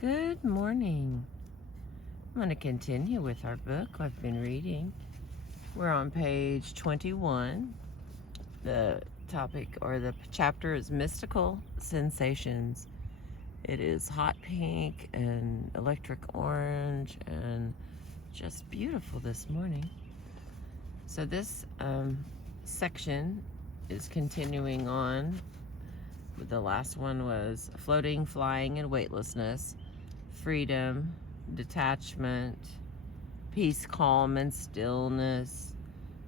Good morning. I'm going to continue with our book I've been reading. We're on page 21. The topic or the chapter is Mystical Sensations. It is hot pink and electric orange and just beautiful this morning. So this section is continuing on. The last one was floating, flying, and weightlessness, freedom, detachment, peace, calm, and stillness,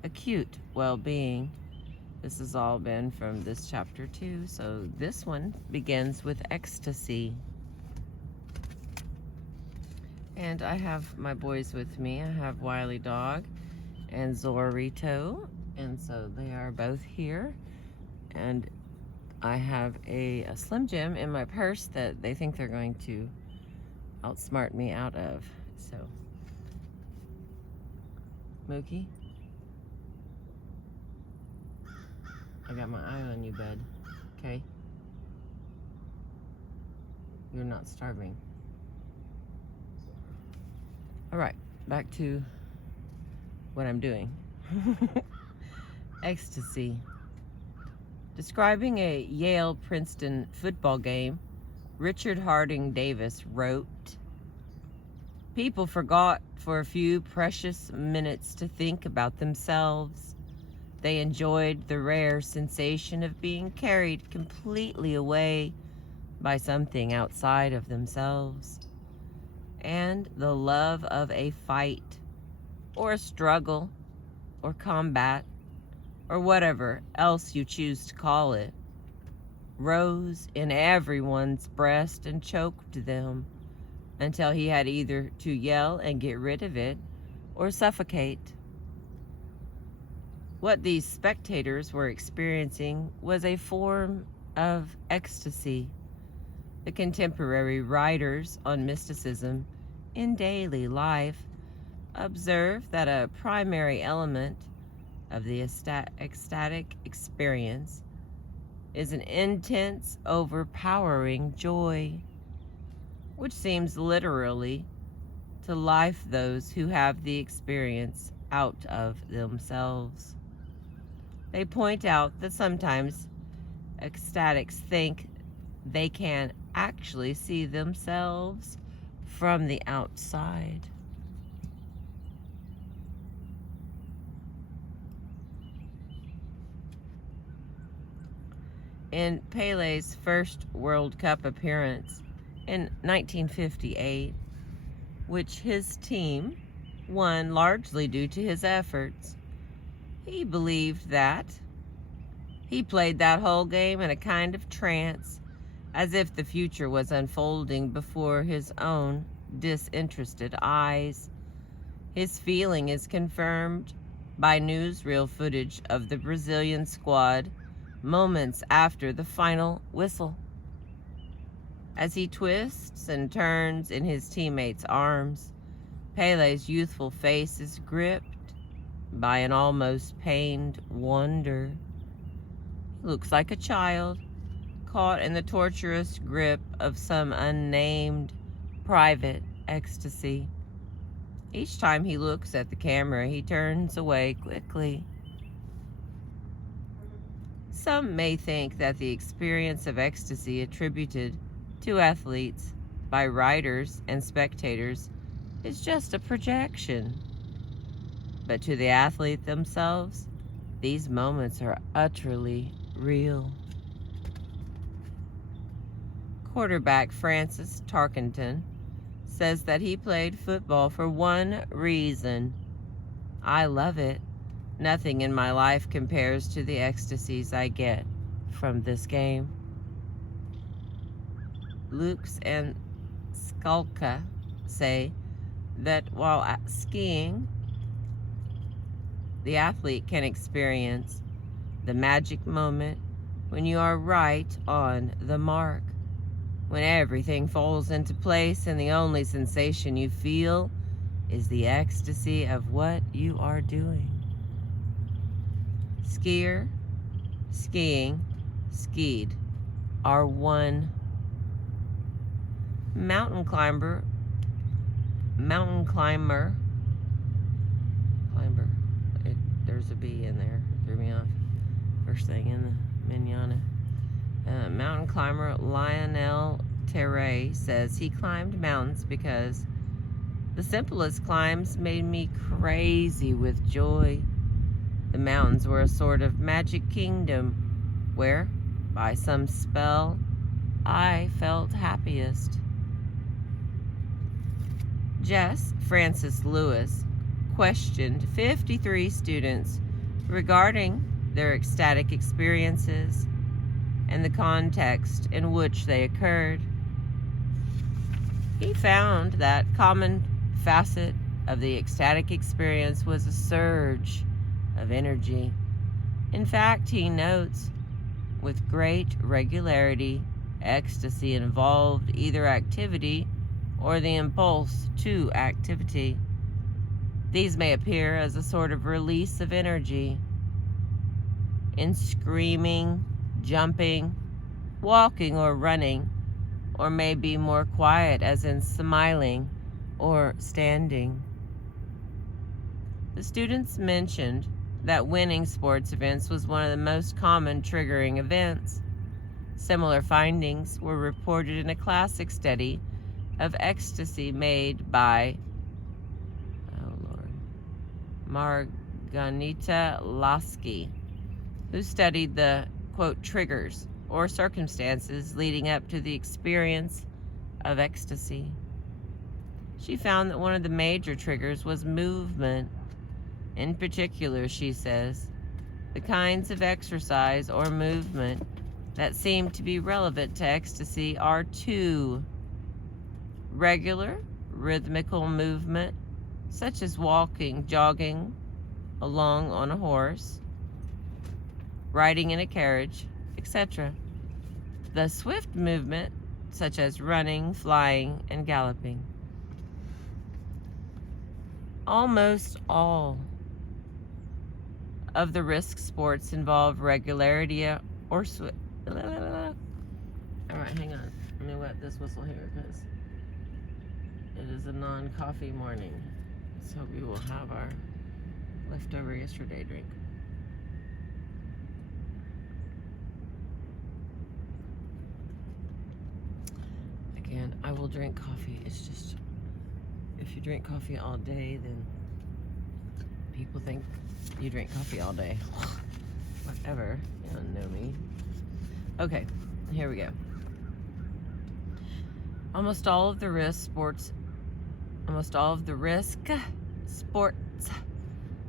acute well-being. This has all been from this chapter too. So this one begins with ecstasy. And I have my boys with me. I have Wiley Dog and Zorrito. And so they are both here. And I have a Slim Jim in my purse that they think they're going to outsmart me out of. So, Mookie, I got my eye on you, bud. Okay? You're not starving. All right, back to what I'm doing. Ecstasy. Describing a Yale-Princeton football game, Richard Harding Davis wrote, "People forgot for a few precious minutes to think about themselves. They enjoyed the rare sensation of being carried completely away by something outside of themselves, and the love of a fight, or a struggle, or combat, or whatever else you choose to call it, rose in everyone's breast and choked them until he had either to yell and get rid of it or suffocate. What these spectators were experiencing was a form of ecstasy. The contemporary writers on mysticism in daily life observe that a primary element of the ecstatic experience is an intense, overpowering joy, which seems literally to life those who have the experience out of themselves. They point out that sometimes ecstatics think they can actually see themselves from the outside. In Pele's first World Cup appearance in 1958, which his team won largely due to his efforts, he believed that he played that whole game in a kind of trance, as if the future was unfolding before his own disinterested eyes. His feeling is confirmed by newsreel footage of the Brazilian squad moments after the final whistle. As he twists and turns in his teammates' arms, Pele's youthful face is gripped by an almost pained wonder. He looks like a child caught in the torturous grip of some unnamed private ecstasy. Each time he looks at the camera, he turns away quickly. Some may think that the experience of ecstasy attributed to athletes by writers and spectators is just a projection. But to the athlete themselves, these moments are utterly real. Quarterback Francis Tarkenton says that he played football for one reason: I love it. Nothing in my life compares to the ecstasies I get from this game. Lukes and Skalka say that while skiing, the athlete can experience the magic moment when you are right on the mark, when everything falls into place and the only sensation you feel is the ecstasy of what you are doing. Skier, skiing, skied are one. mountain climber, there's a B in there, threw me off. First thing in the manana. Mountain climber Lionel Terray says he climbed mountains because the simplest climbs made me crazy with joy. The mountains were a sort of magic kingdom where, by some spell, I felt happiest. Jess Francis Lewis questioned 53 students regarding their ecstatic experiences and the context in which they occurred. He found that common facet of the ecstatic experience was a surge of energy. In fact, he notes, with great regularity, ecstasy involved either activity or the impulse to activity. These may appear as a sort of release of energy in screaming, jumping, walking, or running, or may be more quiet as in smiling or standing. The students mentioned that winning sports events was one of the most common triggering events. Similar findings were reported in a classic study of ecstasy made by Marganita Lasky, who studied the, quote, triggers or circumstances leading up to the experience of ecstasy. She found that one of the major triggers was movement. In particular, she says, the kinds of exercise or movement that seem to be relevant to ecstasy are two: regular, rhythmical movement, such as walking, jogging along on a horse, riding in a carriage, etc. The swift movement, such as running, flying, and galloping. Almost all of the risk sports involve regularity or swift. All right, hang on. Let me wet this whistle here because it is a non-coffee morning. So we will have our leftover yesterday drink. Again, I will drink coffee. It's just, if you drink coffee all day, then people think you drink coffee all day. Whatever. You don't know me. Okay, here we go. Almost all of the risk sports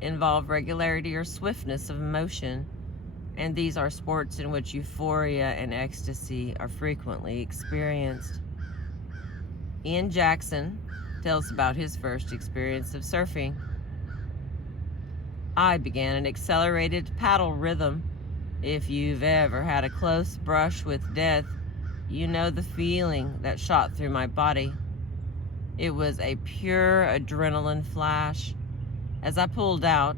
involve regularity or swiftness of motion, and these are sports in which euphoria and ecstasy are frequently experienced. Ian Jackson tells about his first experience of surfing. I began an accelerated paddle rhythm. If you've ever had a close brush with death, you know the feeling that shot through my body. It was a pure adrenaline flash. As I pulled out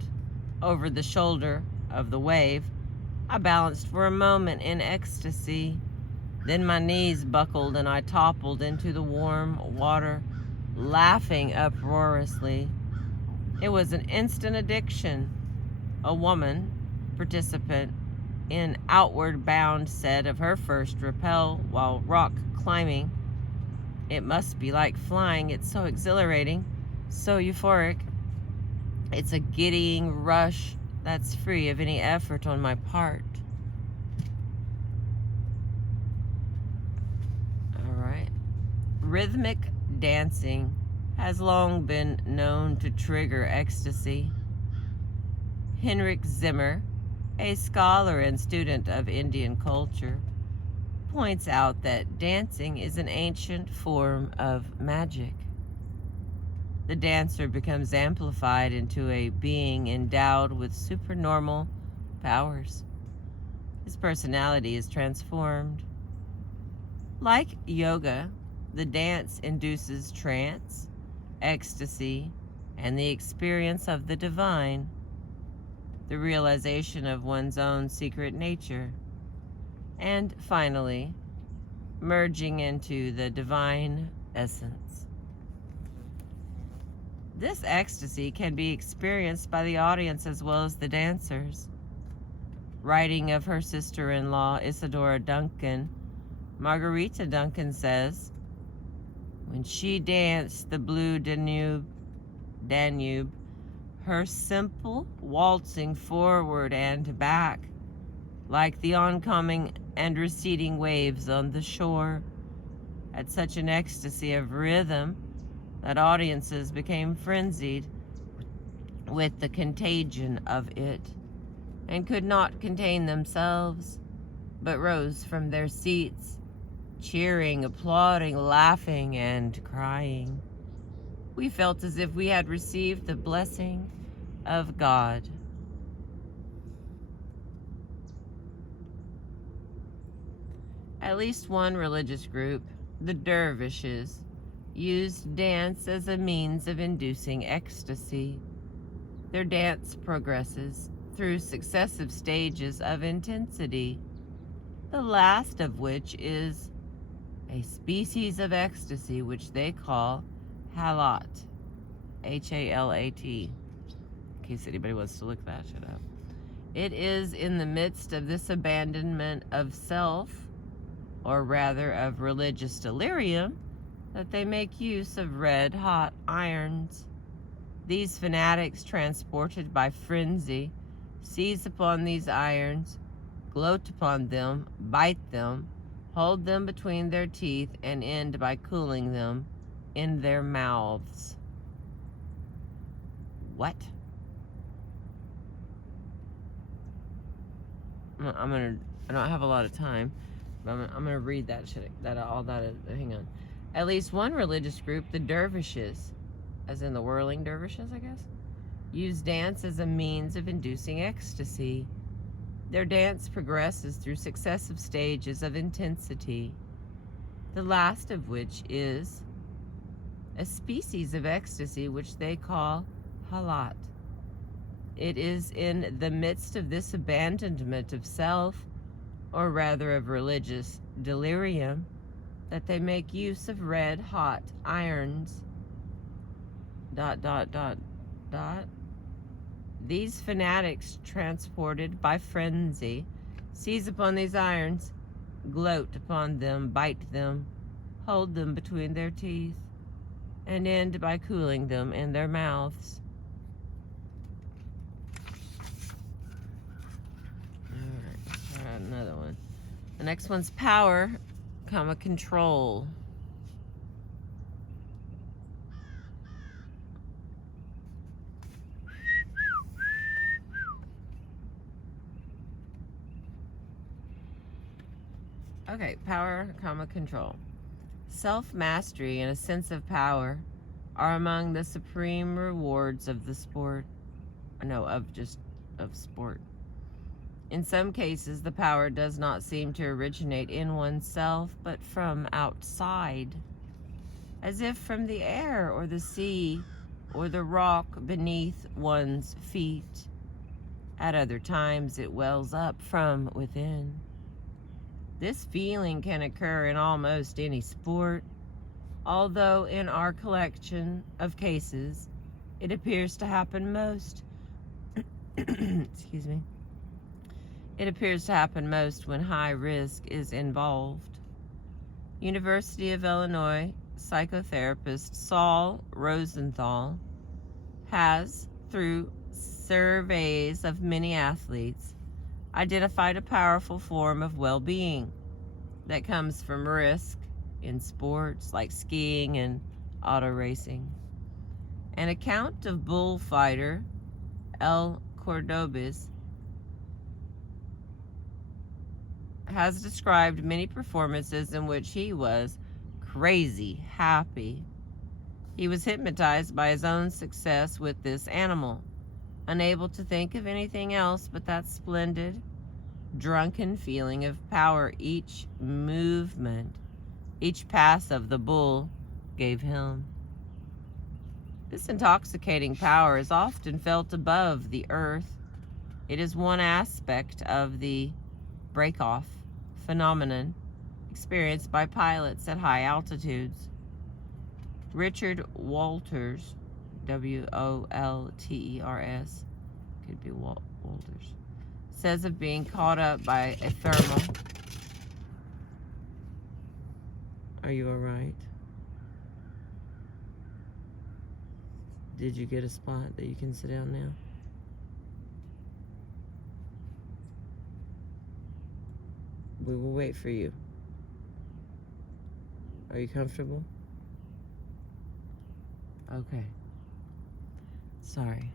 over the shoulder of the wave, I balanced for a moment in ecstasy. Then my knees buckled and I toppled into the warm water, laughing uproariously. It was an instant addiction. A woman, participant in Outward Bound, said of her first rappel while rock climbing, "It must be like flying. It's so exhilarating, so euphoric. It's a giddying rush that's free of any effort on my part." All right. Rhythmic dancing has long been known to trigger ecstasy. Henrik Zimmer, a scholar and student of Indian culture, points out that dancing is an ancient form of magic. The dancer becomes amplified into a being endowed with supernormal powers. His personality is transformed. Like yoga, the dance induces trance, ecstasy, and the experience of the divine, the realization of one's own secret nature. And finally, merging into the divine essence. This ecstasy can be experienced by the audience as well as the dancers. Writing of her sister-in-law, Isadora Duncan, Margarita Duncan says, "When she danced the blue Danube, her simple waltzing forward and back, like the oncoming and receding waves on the shore, had such an ecstasy of rhythm that audiences became frenzied with the contagion of it, and could not contain themselves, but rose from their seats, cheering, applauding, laughing, and crying. We felt as if we had received the blessing of God." At least one religious group, the dervishes, used dance as a means of inducing ecstasy. Their dance progresses through successive stages of intensity, the last of which is a species of ecstasy which they call halat, H-A-L-A-T, in case anybody wants to look that shit up. It is in the midst of this abandonment of self, or rather of religious delirium, that they make use of red-hot irons. These fanatics, transported by frenzy, seize upon these irons, gloat upon them, bite them, hold them between their teeth, and end by cooling them in their mouths. What? I don't have a lot of time, but I'm gonna read that shit, hang on. At least one religious group, the dervishes, as in the whirling dervishes, I guess, use dance as a means of inducing ecstasy. Their dance progresses through successive stages of intensity, the last of which is a species of ecstasy which they call halat. It is in the midst of this abandonment of self, or rather of religious delirium, that they make use of red-hot irons. ... These fanatics, transported by frenzy, seize upon these irons, gloat upon them, bite them, hold them between their teeth, and end by cooling them in their mouths. Alright, let's try out another one. The next one's power, control. Okay, power, control. Self-mastery and a sense of power are among the supreme rewards of the sport. No, of sport. In some cases, the power does not seem to originate in oneself, but from outside, as if from the air or the sea or the rock beneath one's feet. At other times, it wells up from within. This feeling can occur in almost any sport, although in our collection of cases, it appears to happen most excuse me. It appears to happen most when high risk is involved. University of Illinois psychotherapist Saul Rosenthal has, through surveys of many athletes, identified a powerful form of well-being that comes from risk in sports like skiing and auto racing. An account of bullfighter El Cordobés has described many performances in which he was crazy happy. He was hypnotized by his own success with this animal, unable to think of anything else but that splendid, drunken feeling of power each movement, each pass of the bull gave him. This intoxicating power is often felt above the earth. It is one aspect of the break-off phenomenon experienced by pilots at high altitudes. Richard Walters, Wolters, could be Walters, says of being caught up by a thermal. Are you all right? Did you get a spot that you can sit down now? We will wait for you. Are you comfortable? Okay. Sorry.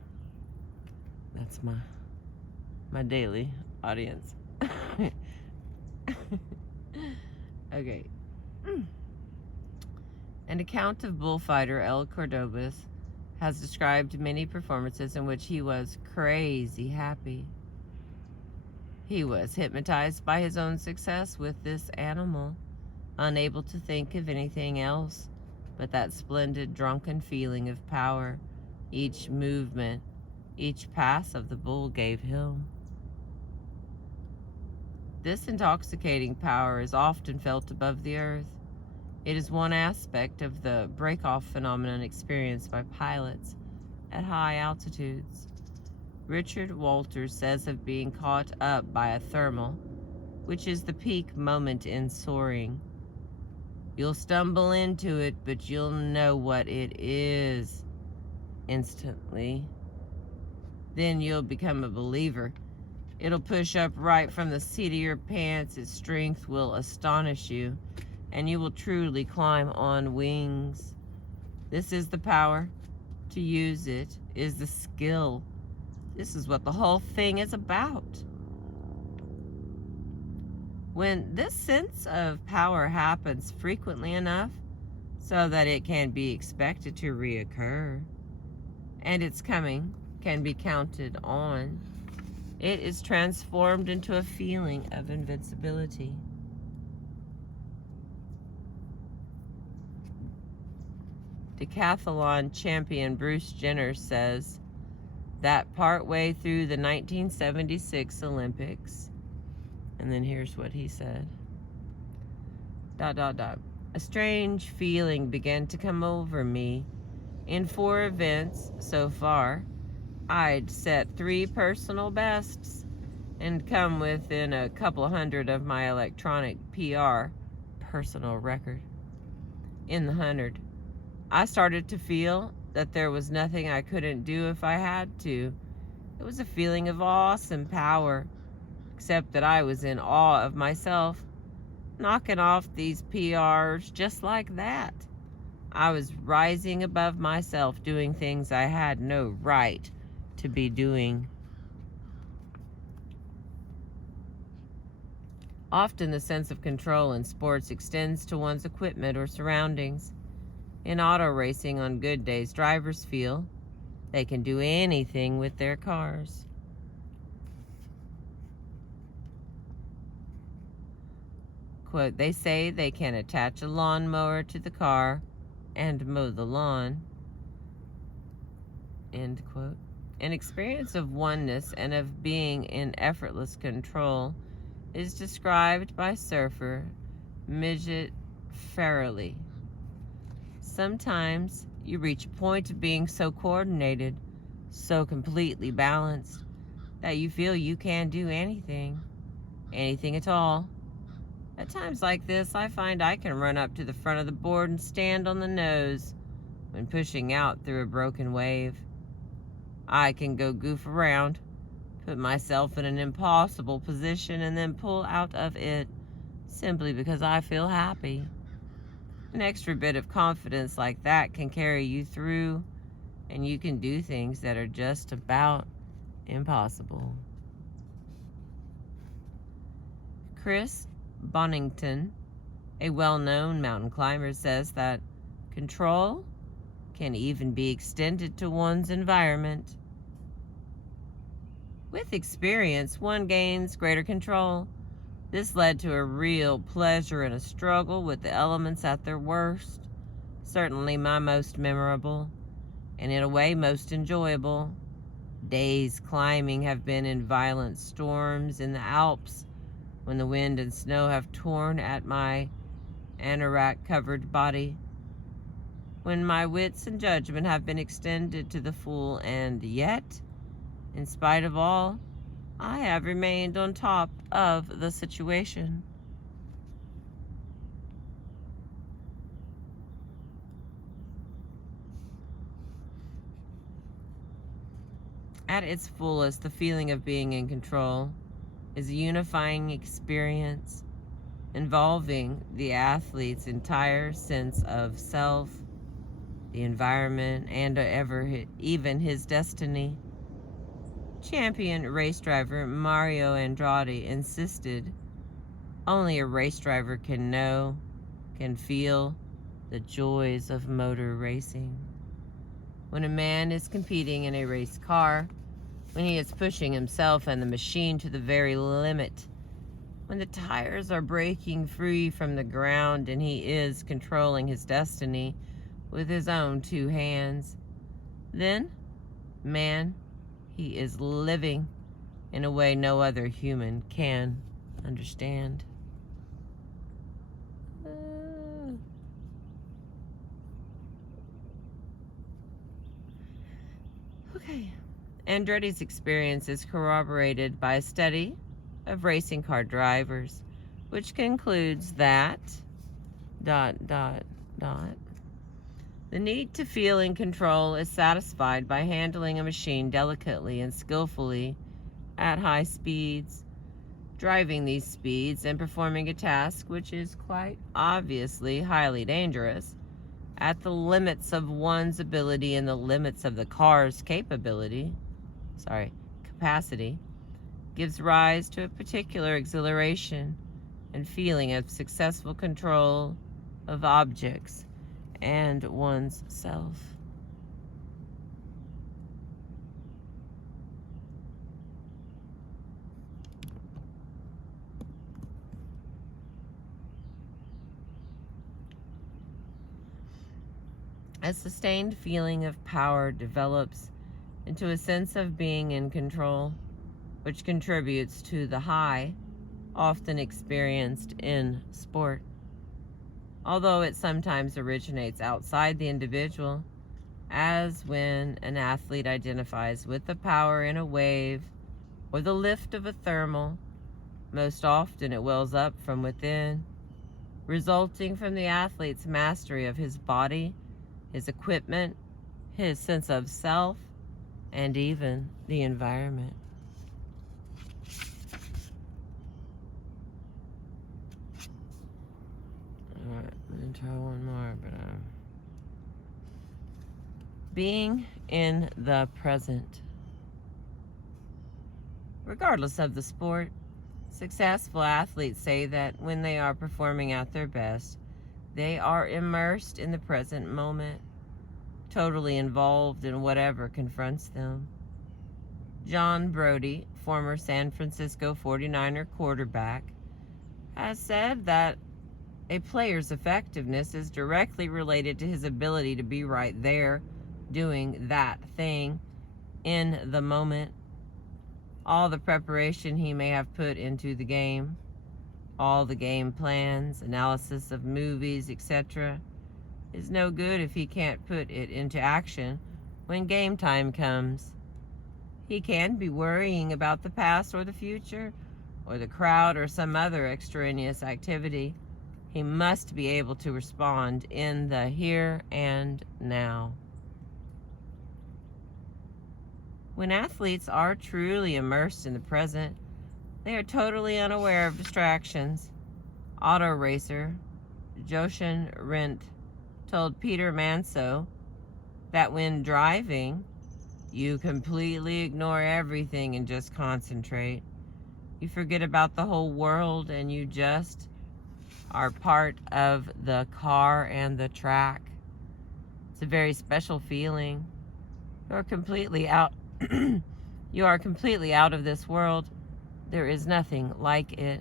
That's my daily audience. Okay. An account of bullfighter El Cordobés has described many performances in which he was crazy happy. He was hypnotized by his own success with this animal, unable to think of anything else but that splendid drunken feeling of power each movement, each pass of the bull gave him. This intoxicating power is often felt above the earth. It is one aspect of the break-off phenomenon experienced by pilots at high altitudes. Richard Walters says of being caught up by a thermal, which is the peak moment in soaring. You'll stumble into it, but you'll know what it is instantly. Then you'll become a believer. It'll push up right from the seat of your pants. Its strength will astonish you, and you will truly climb on wings. This is the power. To use it is the skill. This is what the whole thing is about. When this sense of power happens frequently enough so that it can be expected to reoccur, and its coming can be counted on, it is transformed into a feeling of invincibility. Decathlon champion Bruce Jenner says that partway through the 1976 Olympics, and then here's what he said, ... a strange feeling began to come over me. In 4 events so far, I'd set 3 personal bests and come within a couple hundred of my electronic PR, personal record, in the 100. I started to feel that there was nothing I couldn't do if I had to. It was a feeling of awesome power, except that I was in awe of myself, knocking off these PRs just like that. I was rising above myself, doing things I had no right to be doing. Often the sense of control in sports extends to one's equipment or surroundings. In auto racing on good days, drivers feel they can do anything with their cars. Quote, they say they can attach a lawnmower to the car and mow the lawn. End quote. An experience of oneness and of being in effortless control is described by surfer Midget Farrelly. Sometimes you reach a point of being so coordinated, so completely balanced, that you feel you can do anything at all. At times like this, I find I can run up to the front of the board and stand on the nose when pushing out through a broken wave. I can go goof around, put myself in an impossible position, and then pull out of it simply because I feel happy. An extra bit of confidence like that can carry you through, and you can do things that are just about impossible. Chris Bonington, a well-known mountain climber, says that control can even be extended to one's environment. With experience, one gains greater control. This led to a real pleasure in a struggle with the elements at their worst, certainly my most memorable, and in a way most enjoyable. Days climbing have been in violent storms in the Alps, when the wind and snow have torn at my anorak-covered body, when my wits and judgment have been extended to the full, and yet, in spite of all, I have remained on top of the situation. At its fullest, the feeling of being in control is a unifying experience involving the athlete's entire sense of self, the environment, and even his destiny. Champion race driver Mario Andretti insisted only a race driver can feel the joys of motor racing. When a man is competing in a race car, when he is pushing himself and the machine to the very limit, when the tires are breaking free from the ground and he is controlling his destiny with his own two hands, then, man, he is living in a way no other human can understand. Okay. Andretti's experience is corroborated by a study of racing car drivers, which concludes that ... The need to feel in control is satisfied by handling a machine delicately and skillfully at high speeds, driving these speeds and performing a task which is quite obviously highly dangerous at the limits of one's ability and the limits of the car's capacity, gives rise to a particular exhilaration and feeling of successful control of objects and one's self. A sustained feeling of power develops into a sense of being in control, which contributes to the high often experienced in sport. Although it sometimes originates outside the individual, as when an athlete identifies with the power in a wave or the lift of a thermal, most often it wells up from within, resulting from the athlete's mastery of his body, his equipment, his sense of self, and even the environment. Alright, I'm going to try one more, but being in the present. Regardless of the sport, successful athletes say that when they are performing at their best, they are immersed in the present moment, totally involved in whatever confronts them. John Brody, former San Francisco 49er quarterback, has said that a player's effectiveness is directly related to his ability to be right there, doing that thing, in the moment. All the preparation he may have put into the game, all the game plans, analysis of movies, etc., is no good if he can't put it into action when game time comes. He can be worrying about the past or the future, or the crowd or some other extraneous activity. He must be able to respond in the here and now. When athletes are truly immersed in the present, they are totally unaware of distractions. Auto racer Joshin Rindt told Peter Manso that when driving, you completely ignore everything and just concentrate. You forget about the whole world and you just are part of the car and the track. It's a very special feeling. You're completely out you are completely out of this world. There is nothing like it.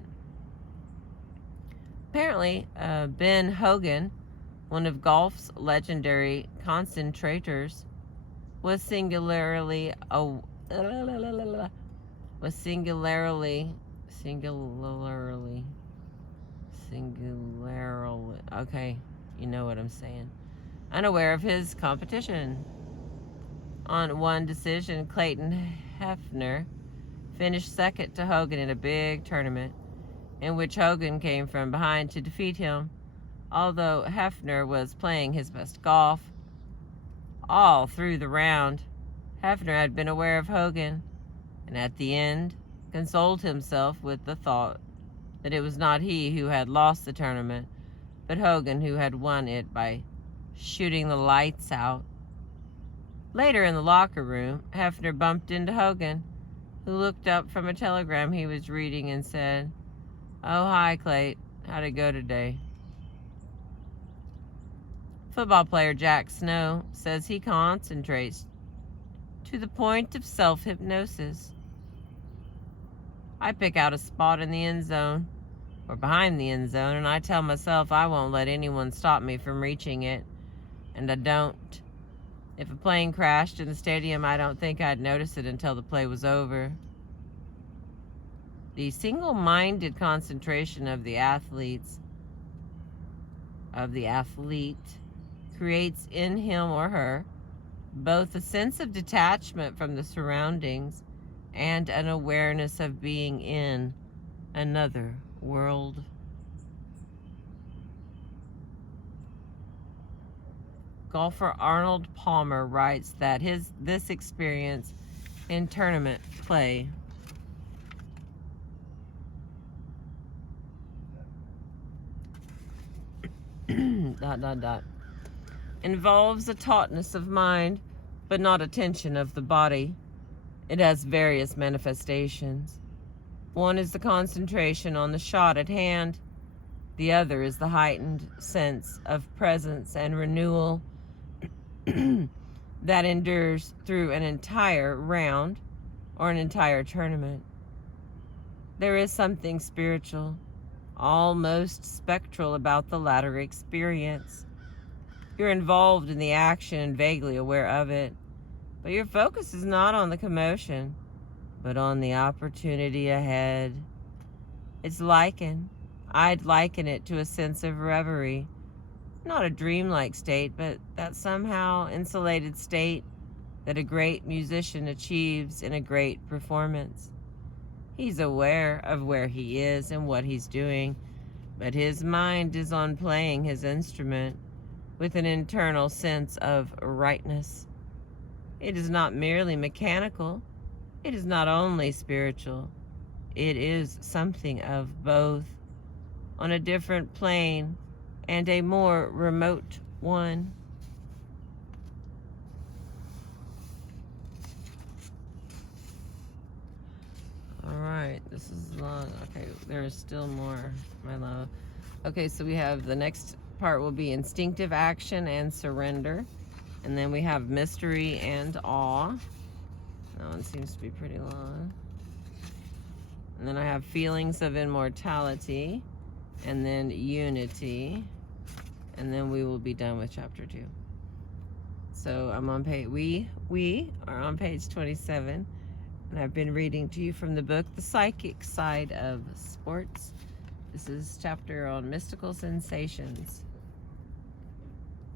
Apparently, Ben Hogan, one of golf's legendary concentrators, was singularly Singularly. Okay, you know what I'm saying. Unaware of his competition. On one decision, Clayton Hefner finished second to Hogan in a big tournament, in which Hogan came from behind to defeat him. Although Hefner was playing his best golf all through the round, Hefner had been aware of Hogan, and at the end consoled himself with the thought that it was not he who had lost the tournament, but Hogan who had won it by shooting the lights out. Later in the locker room, Hefner bumped into Hogan, who looked up from a telegram he was reading and said, "Oh, hi, Clayt. How'd it go today?" Football player Jack Snow says he concentrates to the point of self-hypnosis. I pick out a spot in the end zone or behind the end zone, and I tell myself I won't let anyone stop me from reaching it, and I don't. If a plane crashed in the stadium, I don't think I'd notice it until the play was over. The single-minded concentration of the athlete creates in him or her both a sense of detachment from the surroundings and an awareness of being in another world. Golfer Arnold Palmer writes that this experience in tournament play involves a tautness of mind, but not a tension of the body. It has various manifestations. One is the concentration on the shot at hand. The other is the heightened sense of presence and renewal that endures through an entire round or an entire tournament. There is something spiritual, almost spectral about the latter experience. You're involved in the action and vaguely aware of it, but your focus is not on the commotion, but on the opportunity ahead. I'd liken it to a sense of reverie, not a dreamlike state, but that somehow insulated state that a great musician achieves in a great performance. He's aware of where he is and what he's doing, but his mind is on playing his instrument with an internal sense of rightness. It is not merely mechanical. It is not only spiritual. It is something of both, on a different plane and a more remote one. All right, this is long. Okay, there is still more, my love. Okay, so we have the next part will be instinctive action and surrender. And then we have mystery and awe. That one seems to be pretty long. And then I have feelings of immortality. And then unity. And then we will be done with chapter 2. So I'm on page, we are on page 27. And I've been reading to you from the book, The Psychic Side of Sports. This is chapter on mystical sensations.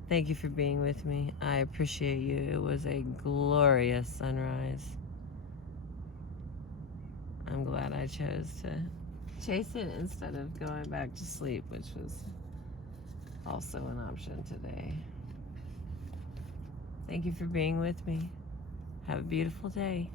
Thank you for being with me. I appreciate you. It was a glorious sunrise. I'm glad I chose to chase it instead of going back to sleep, which was also an option today. Thank you for being with me. Have a beautiful day.